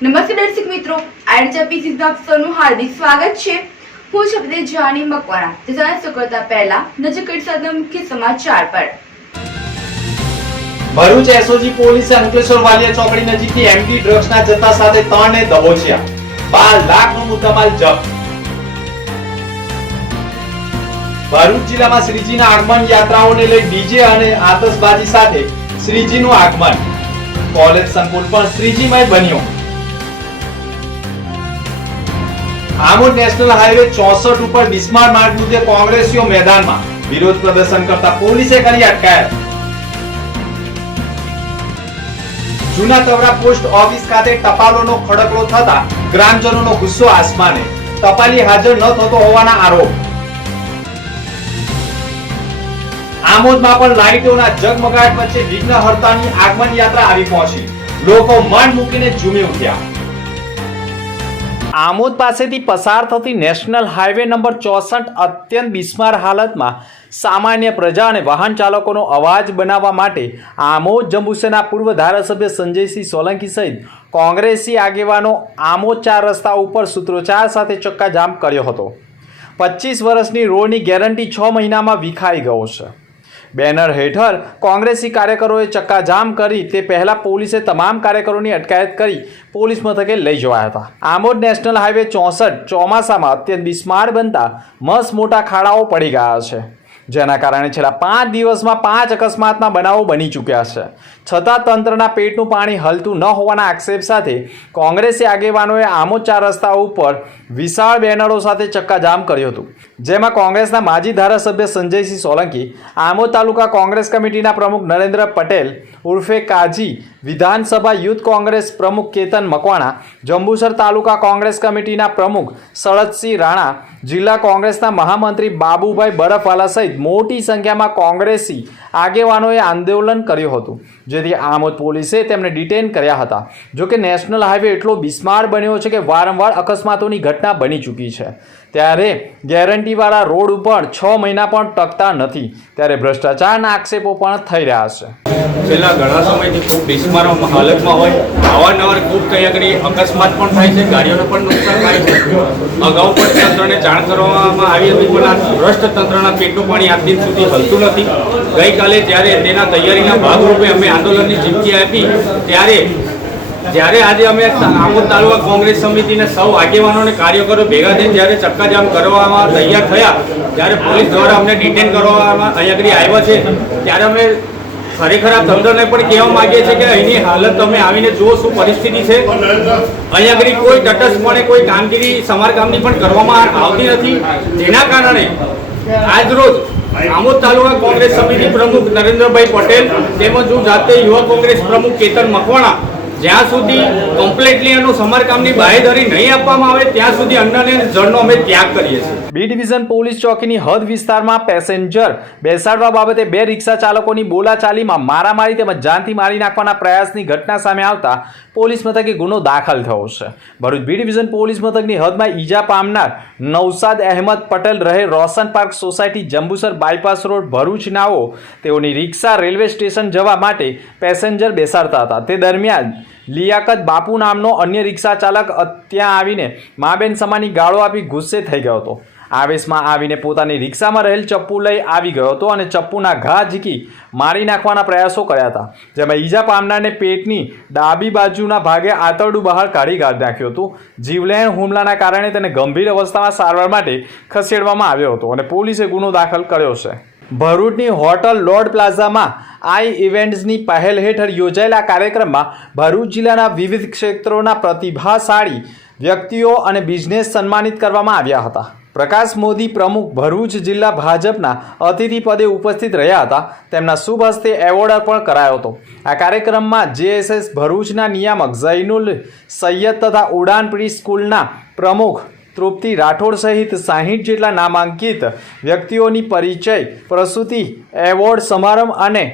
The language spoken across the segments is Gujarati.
નમસ્તે દર્શક મિત્રો, આરજેપી સીધા આપનું હાર્દિક સ્વાગત છે। હું છું જાની મકવાણા। તે જાણશો કરતા પહેલા નજર કરીશું મુખ્ય સમાચાર પર। ભરૂચ એસઓજી પોલીસે અંકલેશ્વર વાલિયા ચોકડી નજીકથી એમડી ડ્રગ્સના જથ્થા સાથે 3 ને દબોચ્યા। 12 લાખનો મુદ્દામાલ જપ્ત। ભરૂચ જિલ્લામાં શ્રીજીના આગમન યાત્રાઓને લઈ ડીજે અને આતશબાજી સાથે શ્રીજીનું આગમન। કોલેજ સંકુલ પણ શ્રીજીમય બન્યો। આમોદ નેશનલ હાઈવે 64 ઉપર બિસ્માર માર્ગ મુદ્દે કોંગ્રેસીઓ મેદાનમાં। વિરોધ પ્રદર્શન કરતા પોલીસે કરી અટકાયત। જૂના તવરા પોસ્ટ ઓફિસ ખાતે ટપાલોનો ખડકલો થતા ગ્રામજનોનો ગુસ્સો આસમાને। ટપાલી હાજર ન થતો હોવાના આરોપ। આમોદમાં પણ લાઇટોના ઝગમગાટ વચ્ચે વિઘ્નહર્તાની આગમન યાત્રા આવી પહોંચી। લોકો મન મૂકીને ઝૂમી ઉઠ્યા। આમોદ પાસેથી પસાર થતી નેશનલ હાઈવે નંબર 64 અત્યંત બિસ્માર હાલતમાં સામાન્ય પ્રજા અને વાહન ચાલકોનો અવાજ બનાવવા માટે આમોદ જંબુસરના પૂર્વ ધારાસભ્ય સંજયસિંહ સોલંકી સહિત કોંગ્રેસી આગેવાનો આમોદ 4 રસ્તા ઉપર સૂત્રોચ્ચાર સાથે ચક્કાજામ કર્યો હતો। 25 વર્ષની રોડની ગેરંટી 6 મહિનામાં વિખાઈ ગયો છે। બેનર હેઠળ કોંગ્રેસી કાર્યકરોએ ચક્કાજામ કરી તે પહેલા પોલીસે તમામ કાર્યકરોની અટકાયત કરી પોલીસ મથકે લઈ જવાયા હતા। આમોદ નેશનલ હાઈવે 64 ચોમાસામાં અત્યંત બિસ્માર બનતા મસ્ત મોટા ખાડાઓ પડી ગયા છે, જેના કારણે છેલ્લા 5 દિવસમાં 5 અકસ્માતના બનાવો બની ચૂક્યા છે। છતાં તંત્રના પેટનું પાણી હલતું ન હોવાના આક્ષેપ સાથે કોંગ્રેસી આગેવાનોએ આમોદ 4 રસ્તા ઉપર વિશાળ બેનરો સાથે ચક્કાજામ કર્યું હતું, જેમાં કોંગ્રેસના માજી ધારાસભ્ય સંજયસિંહ સોલંકી, આમોદ તાલુકા કોંગ્રેસ કમિટીના પ્રમુખ નરેન્દ્ર પટેલ ઉર્ફે કાજી, વિધાનસભા યુથ કોંગ્રેસ પ્રમુખ કેતન મકવાણા, જંબુસર તાલુકા કોંગ્રેસ કમિટીના પ્રમુખ શરદસિંહ રાણા, જિલ્લા કોંગ્રેસના મહામંત્રી બાબુભાઈ બરફવાલા સહિત મોટી સંખ્યામાં કોંગ્રેસી આગેવાનોએ આંદોલન કર્યું હતું, જેથી આમોદ પોલીસે તેમને ડિટેન કર્યા હતા। જોકે નેશનલ હાઈવે એટલો બિસ્માર બન્યો છે કે વારંવાર અકસ્માતોની ઘટના બની ચૂકી છે, ત્યારે ગેરંટીવાળા રોડ ઉપર 6 મહિના પણ ટકતા નથી, ત્યારે ભ્રષ્ટાચારના આક્ષેપો પણ થઈ રહ્યા છે। છેલ્લા ઘણા સમયથી ખૂબ બિસ્માર હાલતમાં હોય, અવારનવાર ખૂબ ત્યાં અકસ્માત પણ થાય છે, ગાડીઓને પણ નુકસાન થાય છે। અગાઉ પણ તંત્રને જાણ કરવામાં આવી હતી, પણ આ ભ્રષ્ટ તંત્રના પેટનું પાણી આજ દિન સુધી હલતું નથી। ગઈકાલે જ્યારે તેના તૈયારીના ભાગરૂપે અમે આંદોલનની ચીમકી આપી, જ્યારે આજે અમે આમોદ તાલુકા કોંગ્રેસ સમિતિના સૌ આગેવાનો અને કાર્યકરો ભેગા થઈને જ્યારે ચક્કાજામ કરવામાં તૈયાર થયા, ત્યારે પોલીસ દ્વારા અમને ડિટેન કરવામાં અહીંયા આવ્યા છે, ત્યારે અમે ખરેખર આ તંત્રને પણ કહેવા માંગીએ છીએ કે અહીંની હાલત તમે આવીને જુઓ શું પરિસ્થિતિ છે। અહીંયા કોઈ તટસ્થપણે કોઈ કામગીરી સમારકામની પણ કરવામાં આવતી નથી, જેના કારણે આજરોજ આમોદ તાલુકા કોંગ્રેસ સમિતિ પ્રમુખ નરેન્દ્રભાઈ પટેલ તેમજ હું જાતે યુવા કોંગ્રેસ પ્રમુખ કેતન મકવાણા જ્યાં સુધી કમ્પ્લીટલી એનું સમારકામની બાહેધરી નહીં આપવામાં આવે ત્યાં સુધી અન્ન અને જળનો અમે ત્યાગ કરીએ છીએ। બી ડિવિઝન પોલીસ ચોકીની હદ વિસ્તારમાં પેસેન્જર બેસાડવા બાબતે 2 રિક્ષા ચાલકોની બોલાચાલીમાં મારામારી તેમજ જાનથી મારી નાખવાના પ્રયાસની ઘટના સામે આવતા પોલીસ મથકે ગુનો દાખલ થયો છે। ભરૂચ બી ડિવિઝન પોલીસ મથકની હદમાં ઈજા પામનાર નૌશાદ અહેમદ પટેલ રહે Roshan park society Jambusar bypass road Bharuch નાઓ તેઓની રિક્ષા રેલવે સ્ટેશન જવા માટે પેસેન્જર બેસાડતા હતા। તે દરમિયાન લિયાકત બાપુ નામનો અન્ય રિક્ષા ચાલક ત્યાં આવીને માબેન સમાની ગાળો આપી ગુસ્સે થઈ ગયો હતો। આવેશમાં આવીને પોતાની રિક્ષામાં રહેલ ચપ્પુ લઈ આવી ગયો હતો અને ચપ્પુના ઘા ઝીકી મારી નાખવાના પ્રયાસો કર્યા હતા, જેમાં ઈજા પામનારને પેટની ડાબી બાજુના ભાગે આંતરડું બહાર કાઢી નાખ્યું હતું। જીવલેણ હુમલાના કારણે તેને ગંભીર અવસ્થામાં સારવાર માટે ખસેડવામાં આવ્યો હતો અને પોલીસે ગુનો દાખલ કર્યો છે। ભરૂચની હોટલ લોર્ડ પ્લાઝામાં આઈ ઇવેન્ટ્સની પહેલ હેઠળ યોજાયેલા કાર્યક્રમમાં ભરૂચ જિલ્લાના વિવિધ ક્ષેત્રોના પ્રતિભાશાળી વ્યક્તિઓ અને બિઝનેસ સન્માનિત કરવામાં આવ્યા હતા। પ્રકાશ મોદી પ્રમુખ ભરૂચ જિલ્લા ભાજપના અતિથિ પદે ઉપસ્થિત રહ્યા હતા, તેમના શુભ હસ્તે એવોર્ડ અર્પણ કરાયો હતો। આ કાર્યક્રમમાં જેએસએસ ભરૂચના નિયામક ઝૈનુલ સૈયદ તથા ઉડાન પ્રી સ્કૂલના પ્રમુખ તૃપ્તિ રાઠોડ સહિત 60 જેટલા નામાંકિત વ્યક્તિઓની પરિચય પ્રસૂતિ એવોર્ડ સમારંભ અને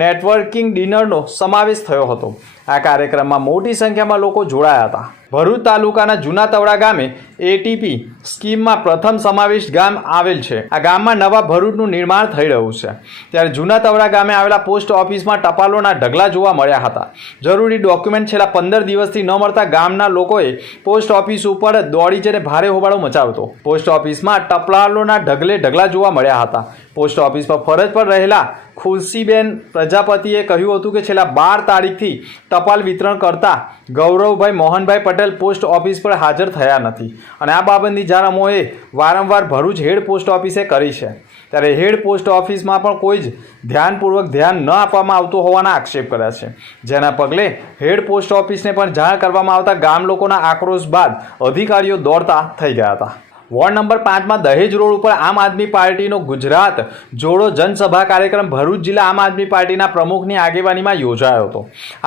નેટવર્કિંગ ડિનરનો સમાવેશ થયો હતો। આ કાર્યક્રમમાં મોટી સંખ્યામાં લોકો જોડાયા હતા. ભરૂચ તાલુકાના જૂના તવડા ગામે એટીપી સ્કીમમાં પ્રથમ સમાવિષ્ટ ગામ આવેલ છે. આ ગામમાં નવા ભરૂચનું નિર્માણ થઈ રહ્યું છે. ત્યારે જૂના તવડા ગામે આવેલા પોસ્ટ ઓફિસમાં ટપાલોના ઢગલા જોવા મળ્યા હતા. જરૂરી ડોક્યુમેન્ટ છેલ્લા 15 દિવસથી ન મળતા ગામના લોકોએ પોસ્ટ ઓફિસ ઉપર દોડી જઈને ભારે હોબાળો મચાવતો. પોસ્ટ ઓફિસમાં ટપાલોના ઢગલા જોવા મળ્યા હતા. પોસ્ટ ઓફિસ પર ફરજ પર રહેલા ખુરશીબેન પ્રજાપતિએ કહ્યું હતું કે છેલ્લા 12 તારીખથી ટપાલ વિતરણ કરતા ગૌરવભાઈ મોહનભાઈ પટેલ પોસ્ટ ઓફિસ પર હાજર થયા નથી અને આ બાબતની જાણ અમોએ વારંવાર ભરૂચ હેડ પોસ્ટ ઓફિસે કરી છે. ત્યારે હેડ પોસ્ટ ઓફિસમાં પણ કોઈ જ ધ્યાન ન આપવામાં આવતું હોવાના આક્ષેપ કર્યા છે. જેના પગલે હેડ પોસ્ટ ઓફિસને પણ જાણ કરવામાં આવતા ગામ લોકોના આક્રોશ બાદ અધિકારીઓ દોડતા થઈ ગયા હતા. વોર્ડ નંબર 5માં દહેજ રોડ ઉપર આમ આદમી પાર્ટીનો ગુજરાત જોડો જનસભા કાર્યક્રમ ભરૂચ જિલ્લા આમ આદમી પાર્ટીના પ્રમુખની આગેવાનીમાં યોજાયો હતો.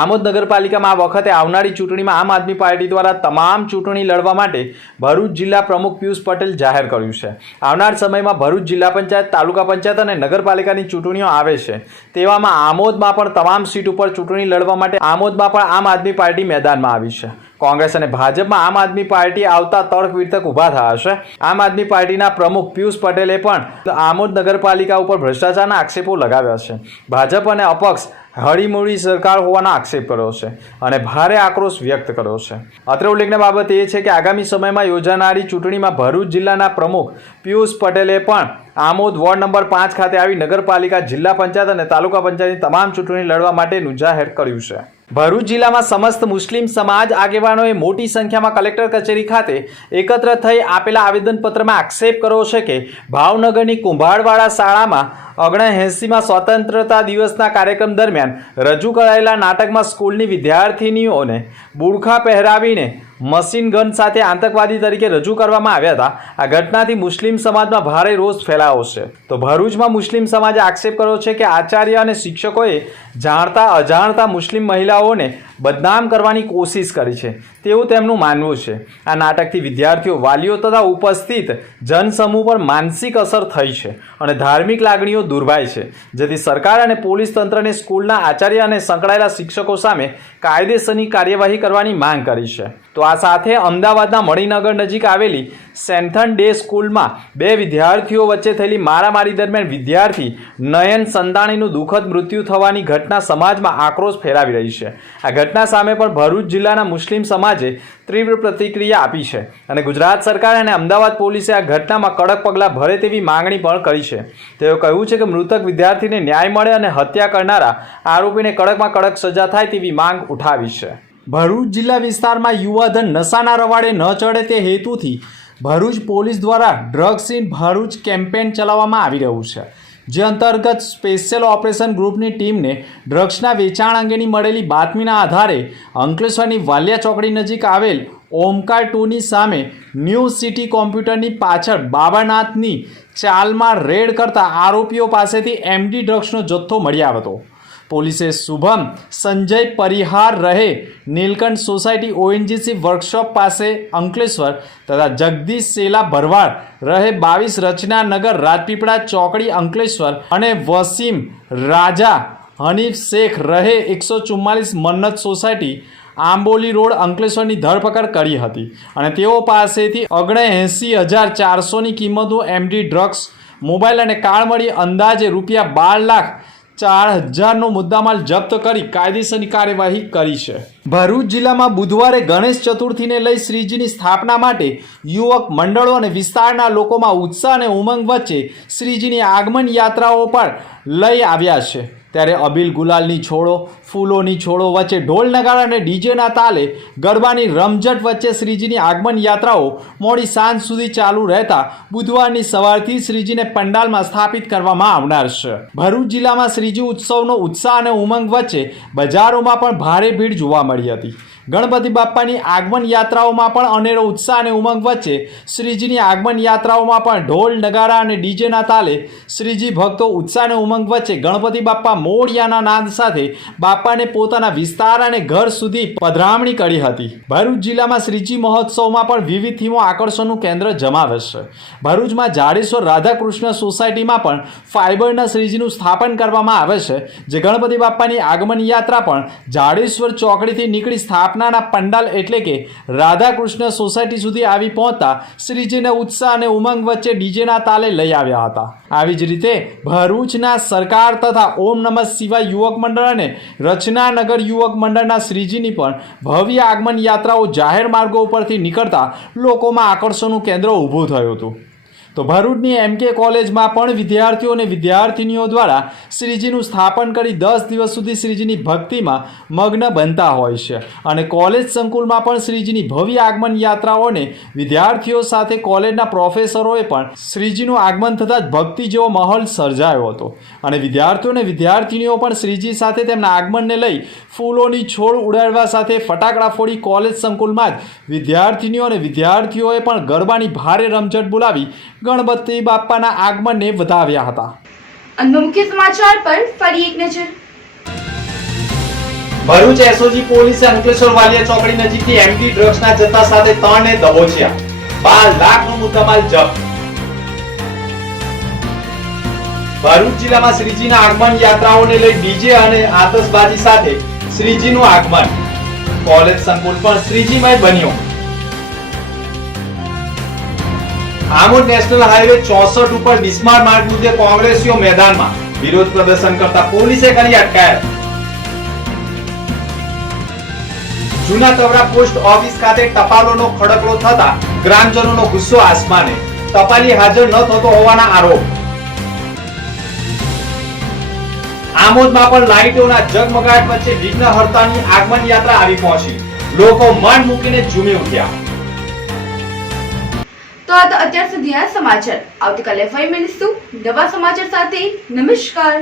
આમોદ નગરપાલિકામાં આ વખતે આવનારી ચૂંટણીમાં આમ આદમી પાર્ટી દ્વારા તમામ ચૂંટણી લડવા માટે ભરૂચ જિલ્લા પ્રમુખ પિયુષ પટેલ જાહેર કર્યું છે. આવનાર સમયમાં ભરૂચ જિલ્લા પંચાયત, તાલુકા પંચાયત અને નગરપાલિકાની ચૂંટણીઓ આવે છે. તેવામાં આમોદમાં પણ તમામ સીટ ઉપર ચૂંટણી લડવા માટે આમોદમાં પણ આમ આદમી પાર્ટી મેદાનમાં આવી છે. કોંગ્રેસ અને ભાજપમાં આમ આદમી પાર્ટી આવતા તર્ક વિતર્ક ઊભા થયા છે. આમ આદમી પાર્ટીના પ્રમુખ પિયુષ પટેલે પણ આમોદ નગરપાલિકા ઉપર ભ્રષ્ટાચારના આક્ષેપો લગાવ્યા છે. ભાજપ અને અપક્ષ હળીમૂળી સરકાર હોવાનો આક્ષેપ કર્યો છે અને ભારે આક્રોશ વ્યક્ત કર્યો છે. અત્રે ઉલ્લેખનીય બાબત એ છે કે આગામી સમયમાં યોજાનારી ચૂંટણીમાં ભરૂચ જિલ્લાના પ્રમુખ પિયુષ પટેલે પણ આમોદ વોર્ડ નંબર 5 ખાતે આવી નગરપાલિકા, જિલ્લા પંચાયત અને તાલુકા પંચાયતની તમામ ચૂંટણી લડવા માટેનું જાહેર કર્યું છે. ભરૂચ જિલ્લામાં સમસ્ત મુસ્લિમ સમાજ આગેવાનોએ મોટી સંખ્યામાં કલેક્ટર કચેરી ખાતે એકત્ર થઈ આપેલા આવેદનપત્રમાં આક્ષેપ કર્યો છે કે ભાવનગરની કુંભારવાડા શાળામાં 79માં સ્વતંત્રતા દિવસના કાર્યક્રમ દરમિયાન રજૂ કરાયેલા નાટકમાં સ્કૂલની વિદ્યાર્થિનીઓને બુરખા પહેરાવીને મશીન ગન સાથે આતંકવાદી તરીકે રજૂ કરવામાં આવ્યા હતા. આ ઘટનાથી મુસ્લિમ સમાજમાં ભારે રોષ ફેલાયો છે. તો ભરૂચમાં મુસ્લિમ સમાજે આક્ષેપ કર્યો છે કે આચાર્ય અને શિક્ષકોએ જાણતા અજાણતા મુસ્લિમ મહિલાઓને બદનામ કરવાની કોશિશ કરી છે તેવું તેમનું માનવું છે. આ નાટકથી વિદ્યાર્થીઓ, વાલીઓ તથા ઉપસ્થિત જનસમૂહ પર માનસિક અસર થઈ છે અને ધાર્મિક લાગણીઓ દુર્ભાઈ છે. જેથી સરકાર અને પોલીસ તંત્રને સ્કૂલના આચાર્ય અને સંકળાયેલા શિક્ષકો સામે કાયદેસરની કાર્યવાહી કરવાની માંગ કરી છે. તો આ સાથે અમદાવાદના મણિનગર નજીક આવેલી સેન્થન ડે સ્કૂલમાં 2 વિદ્યાર્થીઓ વચ્ચે થયેલી મારામારી દરમિયાન વિદ્યાર્થી નયન સંદાણીનું દુઃખદ મૃત્યુ થવાની ઘટના સમાજમાં આક્રોશ ફેલાવી રહી છે. આ ઘટના સામે પણ ભરૂચ જિલ્લાના મુસ્લિમ સમાજે તીવ્ર પ્રતિક્રિયા આપી છે અને ગુજરાત સરકાર અને અમદાવાદ પોલીસે આ ઘટનામાં કડક પગલાં ભરે તેવી માંગણી પણ કરી છે. તેઓ કહ્યું છે કે મૃતક વિદ્યાર્થીને ન્યાય મળે અને હત્યા કરનારા આરોપીને કડકમાં કડક સજા થાય તેવી માંગ ઉઠાવી છે. ભરૂચ જિલ્લા વિસ્તારમાં યુવાધન નશાના રવાડે ન ચડે તે હેતુથી ભરૂચ પોલીસ દ્વારા ડ્રગ્સ ઇન ભરૂચ કેમ્પેન ચલાવવામાં આવી રહ્યું છે. જે અંતર્ગત સ્પેશિયલ ઓપરેશન ગ્રુપની ટીમને ડ્રગ્સના વેચાણ અંગેની મળેલી બાતમીના આધારે અંકલેશ્વરની વાલિયા ચોકડી નજીક આવેલ ઓમકાર 2ની સામે ન્યૂ સિટી કોમ્પ્યુટરની પાછળ બાબાનાથની ચાલમાં રેડ કરતા આરોપીઓ પાસેથી એમડી ડ્રગ્સનો જથ્થો મળી આવ્યો હતો. પોલીસે શુભમ સંજય પરિહાર રહે નીલકંઠ સોસાયટી ઓએનજીસી વર્કશોપ પાસે અંકલેશ્વર તથા જગદીશ સેલા ભરવાડ રહે 22 રચના નગર રાજપીપળા ચોકડી અંકલેશ્વર અને વસીમ રાજા હનીફ શેખ રહે 144 મન્નત સોસાયટી આંબોલી રોડ અંકલેશ્વરની ધરપકડ કરી હતી અને તેઓ પાસેથી 79,400ની કિંમતનું એમડી ડ્રગ્સ, મોબાઈલ અને કાર્ડ મળી અંદાજે ₹12,04,000નો મુદ્દામાલ જપ્ત કરી કાયદેસરની કાર્યવાહી કરી છે. ભરૂચ જિલ્લામાં બુધવારે ગણેશ ચતુર્થીને લઈ શ્રીજીની સ્થાપના માટે યુવક મંડળો અને વિસ્તારના લોકોમાં ઉત્સાહ અને ઉમંગ વચ્ચે શ્રીજીની આગમન યાત્રાઓ પણ લઈ આવ્યા છે. ત્યારે અબીલ ગુલાલની છોડો, ફૂલોની છોડો વચ્ચે ઢોલ નગારા અને ડીજેના તાલે ગરબાની રમઝટ વચ્ચે શ્રીજીની આગમન યાત્રાઓ મોડી સાંજ સુધી ચાલુ રહેતા બુધવારની સવારથી શ્રીજીને પંડાલમાં સ્થાપિત કરવામાં આવનાર છે. ભરૂચ જિલ્લામાં શ્રીજી ઉત્સવનો ઉત્સાહ અને ઉમંગ વચ્ચે બજારોમાં પણ ભારે ભીડ જોવા મળી હતી. ગણપતિ બાપ્પાની આગમન યાત્રાઓમાં પણ અનેરો ઉત્સાહ અને ઉમંગ વચ્ચે શ્રીજીની આગમન યાત્રાઓમાં પણ ઢોલ નગારા અને ડીજેના તાલે શ્રીજી ભક્તો ઉત્સાહ અને ઉમંગ વચ્ચે ગણપતિ બાપ્પા મોરયાના નાદ સાથે બાપ્પાને પોતાના વિસ્તાર અને ઘર સુધી પધરામણી કરી હતી. ભરૂચ જિલ્લામાં શ્રીજી મહોત્સવમાં પણ વિવિધ થીમો આકર્ષણનું કેન્દ્ર જમાવે છે. ભરૂચમાં જાડેશ્વર રાધાકૃષ્ણ સોસાયટીમાં પણ ફાઇબરના શ્રીજીનું સ્થાપન કરવામાં આવે છે, જે ગણપતિ બાપ્પાની આગમન યાત્રા પણ જાડેશ્વર ચોકડીથી નીકળી સ્થાપનાના પંડાલ એટલે કે રાધાકૃષ્ણ સોસાયટી સુધી આવી પહોંચતા શ્રીજીને ઉત્સાહ અને ઉમંગ વચ્ચે ડીજેના તાલે લઈ આવ્યા હતા. આવી જ રીતે ભરૂચના સરકાર તથા ઓમ નમઃ શિવાય યુવક મંડળ અને રચનાનગર યુવક મંડળના શ્રીજીની પણ ભવ્ય આગમન યાત્રાઓ જાહેર માર્ગો ઉપરથી નીકળતા લોકોમાં આકર્ષણનું કેન્દ્ર ઊભું થયું હતું. તો ભરૂચની MK કોલેજમાં પણ વિદ્યાર્થીઓ અને વિદ્યાર્થિનીઓ દ્વારા શ્રીજીનું સ્થાપન કરી 10 દિવસ સુધી શ્રીજીની ભક્તિમાં મગ્ન બનતા હોય છે અને કોલેજ સંકુલમાં પણ શ્રીજીની ભવ્ય આગમન યાત્રાઓને વિદ્યાર્થીઓ સાથે કોલેજના પ્રોફેસરોએ પણ શ્રીજીનું આગમન થતાં જ ભક્તિ જેવો માહોલ સર્જાયો હતો અને વિદ્યાર્થીઓ અને વિદ્યાર્થિનીઓ પણ શ્રીજી સાથે તેમના આગમનને લઈ ફૂલોની છોડ ઉડાડવા સાથે ફટાકડા ફોડી કોલેજ સંકુલમાં જ વિદ્યાર્થિનીઓ અને વિદ્યાર્થીઓએ પણ ગરબાની ભારે રમઝટ બોલાવી ગણપતિ બાપ્પાના આગમનને વધાવ્યા હતા. અન્ય મુખ્ય સમાચાર પર ફરી એક નજર. ભરૂચ એસઓજી પોલીસે અંકલેશ્વર વાલિયા ચોકડી નજીકથી એમડી ડ્રગ્સના જથ્થા સાથે 3 ને દબોચ્યા. 12 લાખનો મુદ્દામાલ જપ્ત. ભરૂચ જિલ્લામાં શ્રીજીના આગમન યાત્રાઓને લઈ ડીજે અને આતશબાજી સાથે શ્રીજીનું આગમન. કોલેજ સંકુલ પણ શ્રીજીમય બન્યો. આમોદ નેશનલ હાઈવે 64 ઉપર બિસ્માર માર્ગ મુદ્દે કોંગ્રેસીઓ મેદાનમાં. વિરોધ પ્રદર્શન કરતા પોલીસે કરી અટકાયત. જૂના તવરા પોસ્ટ ઓફિસ ખાતે ટપાલોનો ખડકલો થતા ગ્રામજનોનો ગુસ્સો આસમાને. ટપાલી હાજર ન થતો હોવાના આરોપ. આમોદમાં પણ લાઇટોના ઝગમગાટ વચ્ચે વિઘ્નહર્તાની આગમન યાત્રા આવી પહોંચી. લોકો મન મૂકીને ઝૂમી ઉઠ્યા. તો આ તો અત્યાર સુધીના સમાચાર. આવતીકાલે ફરી મળીશું નવા સમાચાર સાથે. નમસ્કાર.